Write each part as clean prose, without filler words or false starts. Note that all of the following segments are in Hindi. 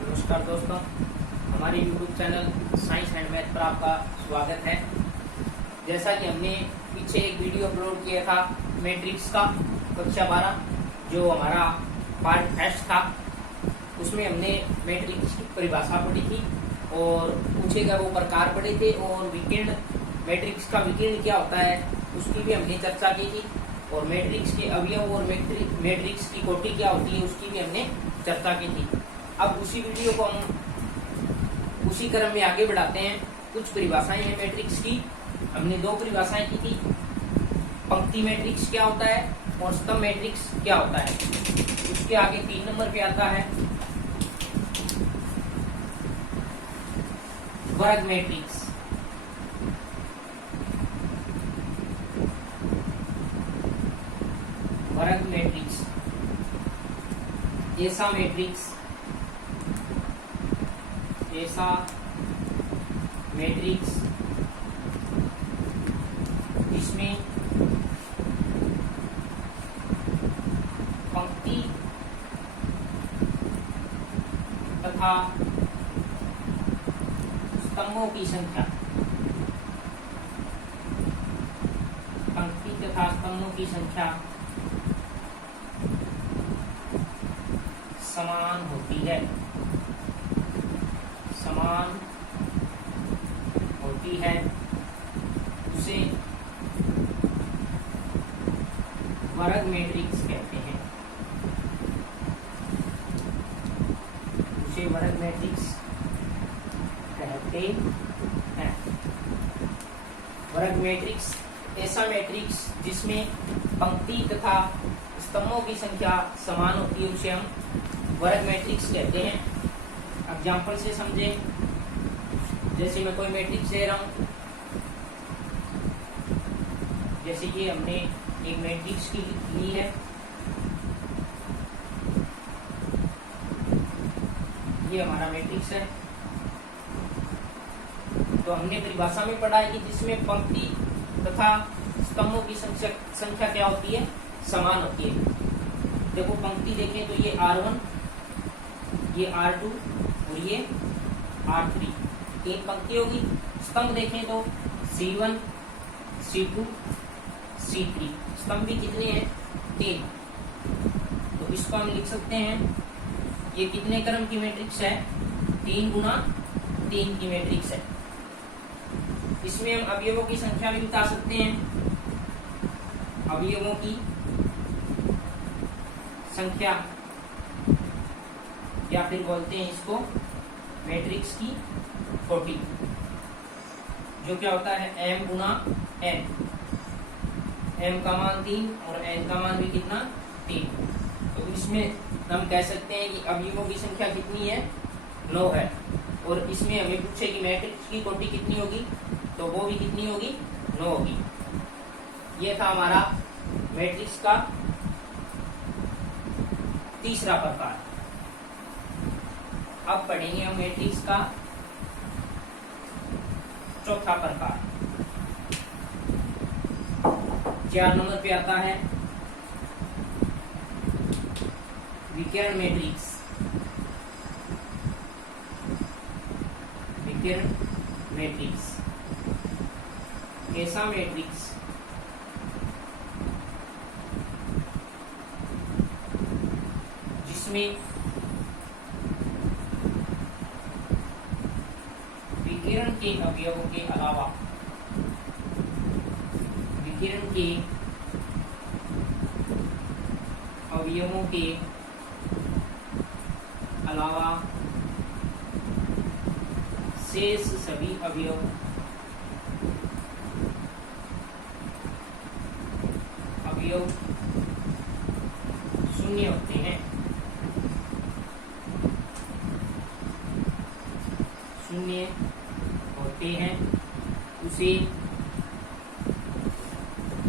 नमस्कार दोस्तों, हमारे YouTube channel science and math पर आपका स्वागत है। जैसा कि हमने पीछे एक वीडियो अपलोड किया था मैट्रिक्स का कक्षा 12 जो हमारा पार्ट फर्स्ट था, उसमें हमने मैट्रिक्स की परिभाषा पढ़ी थी और पूछे गए वो प्रकार पढ़े थे और विकर्ण मैट्रिक्स का विकर्ण क्या होता है उसकी भी हमने चर्चा की थी और मैट्रिक्स के अवयव और मैट्रिक्स की कोटि क्या होती है उसकी भी हमने चर्चा की थी। अब उसी वीडियो को हम उसी क्रम में आगे बढ़ाते हैं। कुछ परिभाषाएं हैं मैट्रिक्स की। हमने दो परिभाषाएं की थी, पंक्ति मैट्रिक्स क्या होता है और स्तंभ मैट्रिक्स क्या होता है। उसके आगे 3 नंबर पे आता है वर्ग मैट्रिक्स। वर्ग मैट्रिक्स ऐसा मैट्रिक्स जिसमें पंक्ति तथा स्तंभों की संख्या समान होती है उसे वर्ग मैट्रिक्स कहते हैं। वर्ग मैट्रिक्स ऐसा मैट्रिक्स जिसमें पंक्ति तथा स्तंभों की संख्या समान होती है उसे हम वर्ग मैट्रिक्स कहते हैं। एग्जाम्पल से समझे, जैसे मैं कोई मैट्रिक्स दे रहा हूं, जैसे कि हमने एक मैट्रिक्स की ली है, ये हमारा मैट्रिक्स है। तो हमने परिभाषा में पढ़ा है कि जिसमें पंक्ति तथा स्तंभों की संख्या क्या होती है, समान होती है। देखो पंक्ति देखें तो ये R1, ये R2 और ये R3, 3 पंक्ति होगी। स्तंभ देखें तो C1, C2, C3, स्तंभ भी कितने हैं, 3। तो इसको हम लिख सकते हैं, ये कितने क्रम की मैट्रिक्स है, 3 गुना 3 की मैट्रिक्स है। इसमें हम अवयवों की संख्या भी बता सकते हैं। अवयवों की संख्या या फिर बोलते हैं इसको मैट्रिक्स की कोटि, जो क्या होता है m गुना n। m का मान 3 और n का मान भी कितना, 3। तो इसमें हम कह सकते हैं कि अवयवों की संख्या कितनी है, 9 है। और इसमें हमें पूछे कि मैट्रिक्स की कोटि कितनी होगी, तो वो भी कितनी होगी, 9 होगी। ये था हमारा मैट्रिक्स का तीसरा प्रकार। अब पढ़ेंगे हम मैट्रिक्स का चौथा प्रकार। 4 नंबर पे आता है विकर्ण मैट्रिक्स। ऐसा मैट्रिक्स जिसमें विकर्ण के अवयवों के अलावा शेष सभी अवयव शून्य होते हैं। उसे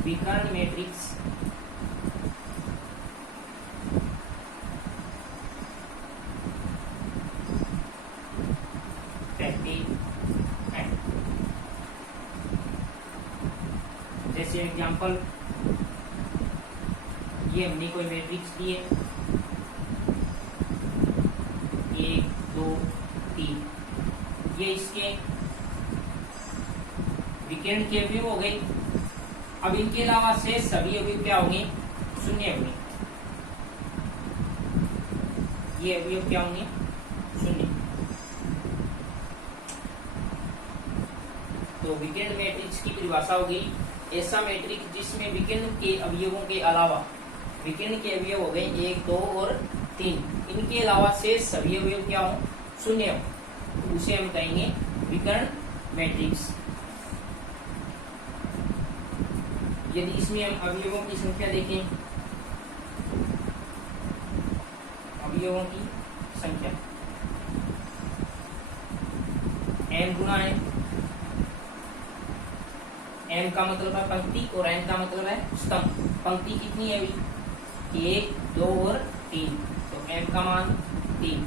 विकर्ण मैट्रिक्स कहते हैं। जैसे एग्जांपल, ये हमने कोई मैट्रिक्स दी है, ये 2 3, ये इसके विकर्ण के अवयव हो गए। अब इनके अलावा शेष सभी अवयव क्या होंगे? शून्य होंगे। ये अवयव क्या होंगे? शून्य। तो विकर्ण मैट्रिक्स की परिभाषा होगी ऐसा मैट्रिक्स जिसमें विकर्ण के अवयवों के अलावा, विकर्ण के अवयव हो गए 1 2 और 3, इनके अलावा शेष सभी अवयव क्या हो? शून्य हो, तो उसे हम कहेंगे विकर्ण मैट्रिक्स। यदि इसमें हम अवयवों की संख्या देखें, अवयवों की संख्या n गुना है, n का मतलब है पंक्ति और n का मतलब है स्तंभ। पंक्ति कितनी है अभी? 1 2 और 3, तो n का मान 3,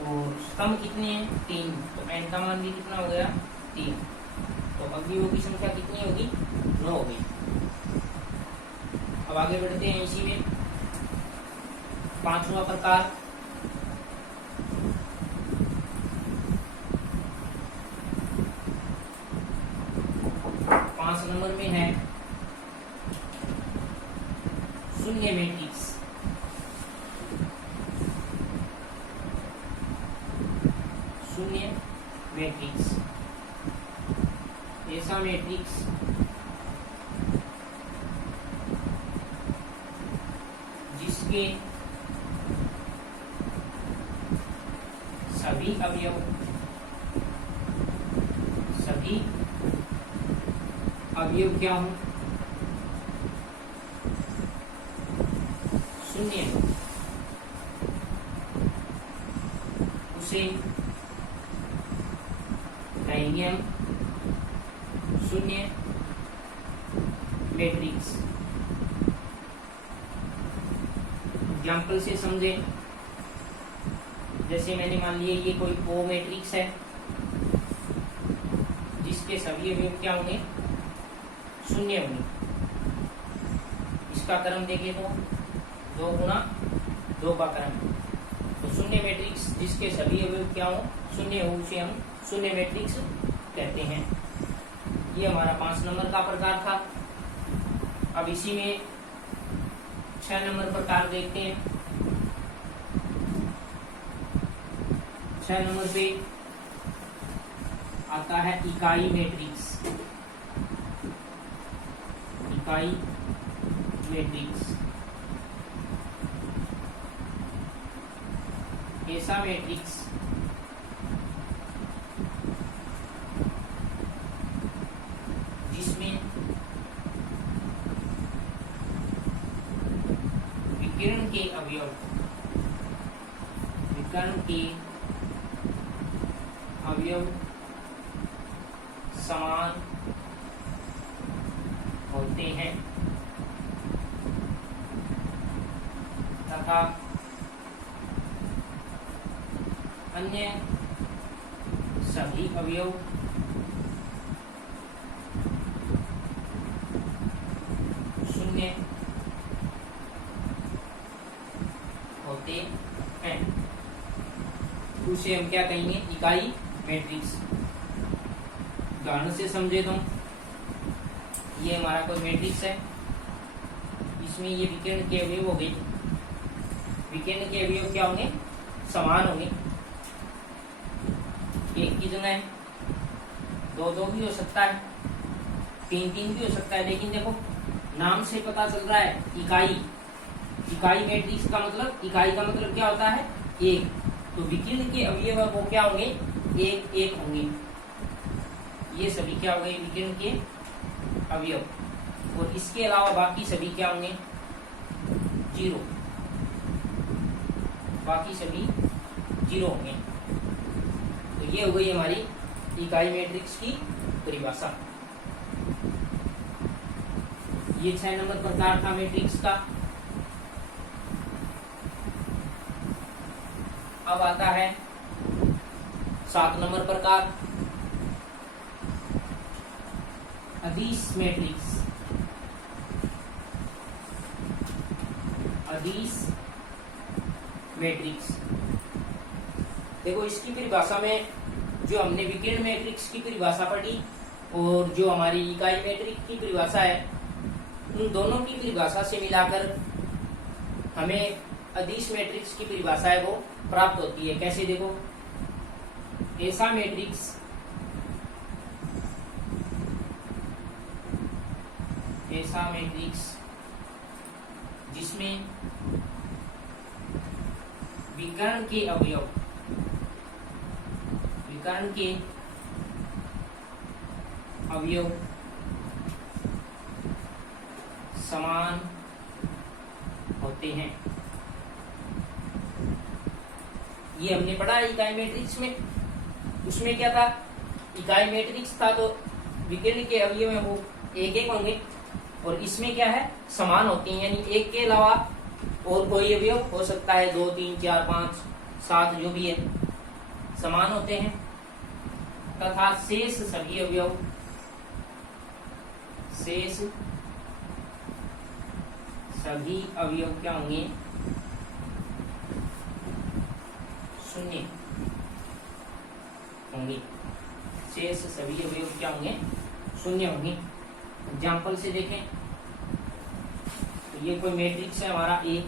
और स्तंभ कितने हैं? 3, तो n का मान भी कितना हो गया? 3। तो अवयवों की संख्या कितनी होगी? 9 होगी। अब आगे बढ़ते हैं इसी में। पांचवा प्रकार, पांच नंबर में है शून्य मैट्रिक्स। शून्य मैट्रिक्स ऐसा मैट्रिक्स जिसके सभी अवयव क्या हो? शून्य, उसे कहेंगे हम शून्य मैट्रिक्स। एग्जाम्पल से समझे, जैसे मैंने मान लिया ये कोई ओ मैट्रिक्स है जिसके सभी अवयव क्या होंगे? शून्य होंगे। इसका क्रम देखें तो 2 गुना 2 का क्रम। तो शून्य मैट्रिक्स जिसके सभी अवयव क्या हो? शून्य हो, उसे हम शून्य मैट्रिक्स कहते हैं। ये हमारा 5 नंबर का प्रकार था। अब इसी में 6 नंबर प्रकार देखते हैं। 6 नंबर पे आता है इकाई मैट्रिक्स। इकाई मैट्रिक्स ऐसा मैट्रिक्स जिसमें विकर्ण के अवयव समान होते हैं तथा अन्य सभी अवयव शून्य होते हैं, उसे हम क्या कहेंगे? इकाई मैट्रिक्स। उदाहरण से समझे तो ये हमारा कोई मैट्रिक्स है, इसमें ये विकर्ण के अवयव हो गए। विकर्ण के अवयव क्या होंगे? समान होंगे। 1 की जगह 2 भी हो सकता है, 3 भी हो सकता है, लेकिन देखो नाम से पता चल रहा है इकाई। इकाई मैट्रिक्स का मतलब, इकाई का मतलब क्या होता है? 1। तो विकर्ण के अवयव वो क्या होंगे? 1 1 होंगे। ये सभी क्या हो गए? विकर्ण के अवयव। और इसके अलावा बाकी सभी क्या होंगे? 0। बाकी सभी 0 होंगे। तो ये हो गई हमारी इकाई मैट्रिक्स की परिभाषा। ये 6 नंबर प्रकार था मैट्रिक्स का। अब आता है 7 नंबर प्रकार, अदिश मैट्रिक्स। अदिश मैट्रिक्स देखो इसकी परिभाषा में जो हमने विकर्ण मैट्रिक्स की परिभाषा पढ़ी और जो हमारी इकाई मैट्रिक्स की परिभाषा है, उन दोनों की परिभाषा से मिलाकर हमें अदिश मैट्रिक्स की परिभाषा है वो प्राप्त होती है। कैसे? देखो, ऐसा मैट्रिक्स जिसमें विकर्ण के अवयव समान होते हैं। ये हमने पढ़ा इकाई मैट्रिक्स में। उसमें क्या था? इकाई मैट्रिक्स था तो विकर्ण के अवयव हैं वो एक एक होंगे, और इसमें क्या है? समान होती हैं, यानी एक के अलावा और कोई अवयव हो सकता है, 2, 3, 4, 5, 7 जो भी है समान होते हैं, तथा शेष सभी अवयव क्या होंगे? शून्य होंगे। शेष सभी अवयव क्या होंगे? शून्य होंगे। एग्जाम्पल से देखें तो ये कोई मैट्रिक्स है हमारा ए।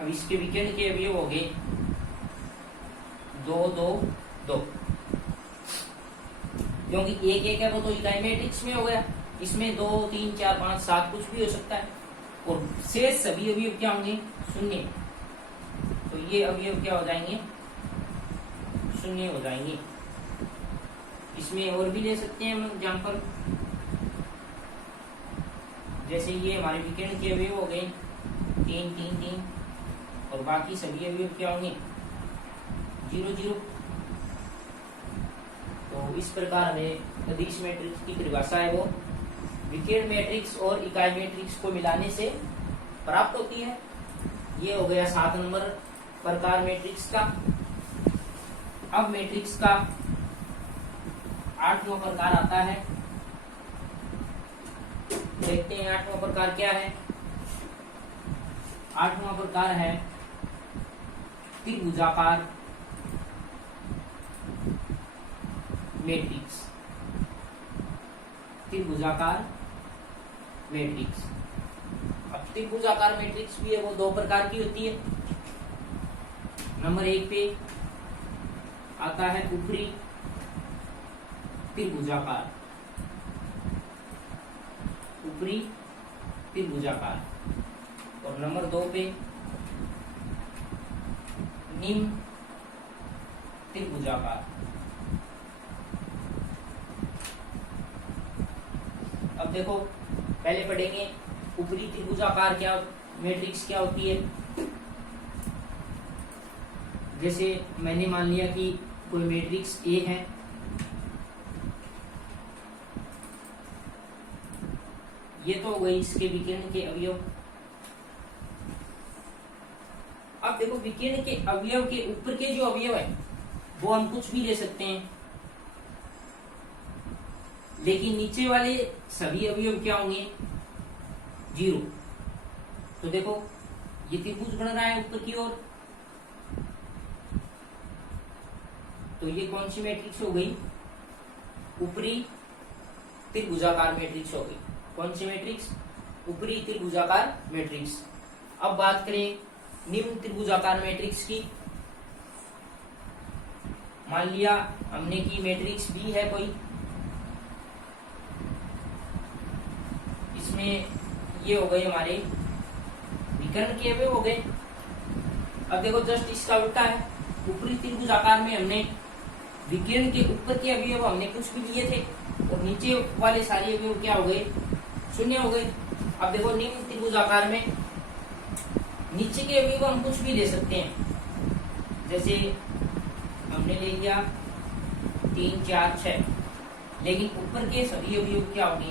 अब इसके विकर्ण के अवयव हो गए 2, 2, 2, क्योंकि एक एक है वो तो इकाई मैट्रिक्स में हो गया। इसमें 2, 3, 4, 5, 7 कुछ भी हो सकता है, और शेष सभी अवयव क्या होंगे? शून्य। तो ये अवयव क्या हो जाएंगे? शून्य हो जाएंगे। इसमें और भी ले सकते हैं हम एग्जाम्पल, जैसे ये हमारे विकर्ण के अवयव हो गए 3, 3, 3, और बाकी सभी अवयव क्या होंगे? 0, 0। तो इस प्रकार हमें अदिश मैट्रिक्स की परिभाषा है वो विकर्ण मैट्रिक्स और इकाई मैट्रिक्स को मिलाने से प्राप्त होती है। ये हो गया 7 नंबर प्रकार मैट्रिक्स का। अब मैट्रिक्स का 8वां प्रकार आता है। देखते हैं 8वां प्रकार क्या है। 8वां प्रकार है त्रिभुजाकार मैट्रिक्स। त्रिभुजाकार मैट्रिक्स। अब त्रिभुजाकार मैट्रिक्स भी है वो 2 प्रकार की होती है। नंबर 1 पे आता है ऊपरी त्रिभुजाकार। ऊपरी त्रिभुजाकार। और नंबर 2 पे निम्न त्रिभुजाकार। अब देखो, पहले पढ़ेंगे ऊपरी त्रिभुजाकार क्या मैट्रिक्स क्या होती है। जैसे मैंने मान लिया कि कोई मैट्रिक्स ए है, ये तो हो गई इसके विकर्ण के अवयव। अब देखो, विकर्ण के अवयव के ऊपर के जो अवयव है वो हम कुछ भी ले सकते हैं, लेकिन नीचे वाले सभी अवयव क्या होंगे? 0। तो देखो, ये त्रिभुज बन रहा है ऊपर की ओर, तो ये कौन सी मैट्रिक्स हो गई? ऊपरी त्रिभुजाकार मैट्रिक्स हो गई। कौन सी मैट्रिक्स? ऊपरी त्रिभुजाकार मैट्रिक्स। अब बात करें निम्न त्रिभुजाकार मैट्रिक्स की। मान लिया हमने कि मैट्रिक्स बी है कोई, इसमें ये हो गए हमारे विकर्ण के अवयव हो गए। अब देखो, जस्ट इसका उल्टा है। ऊपरी त्रिभुजाकार में हमने विकर्ण के ऊपर के अवयव हमने कुछ भी लिए थे, और नीचे वाले सारे अवयव क्या हो गए? शून्य हो गए। अब देखो, निम्न त्रिभुजाकार में नीचे के अवयव हम कुछ भी ले सकते हैं। जैसे हमने ले लिया 3, 4, 6, लेकिन ऊपर के सभी अवयव क्या होंगे?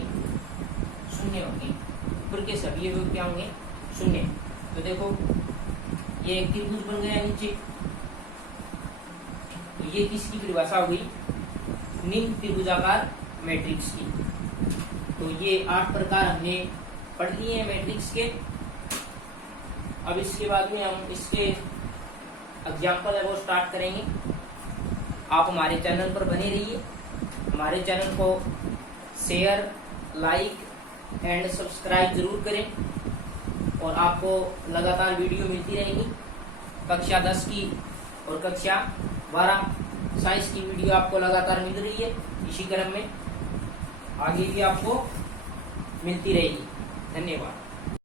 शून्य होंगे। ऊपर के सभी अवयव क्या होंगे? शून्य। तो देखो, ये एक त्रिभुज बन गया नीचे, तो ये किसकी परिभाषा हुई? निम्न त्रिभुजाकार मैट्रिक्स की। तो ये 8 प्रकार हमने पढ़ लिए हैं मैट्रिक्स के। अब इसके बाद में हम इसके एग्जाम्पल है वो स्टार्ट करेंगे। आप हमारे चैनल पर बने रहिए, हमारे चैनल को शेयर, लाइक एंड सब्सक्राइब जरूर करें और आपको लगातार वीडियो मिलती रहेंगी। कक्षा 10 की और कक्षा 12 साइंस की वीडियो आपको लगातार मिल रही है, इसी क्रम में आगे भी आपको मिलती रहेगी। धन्यवाद।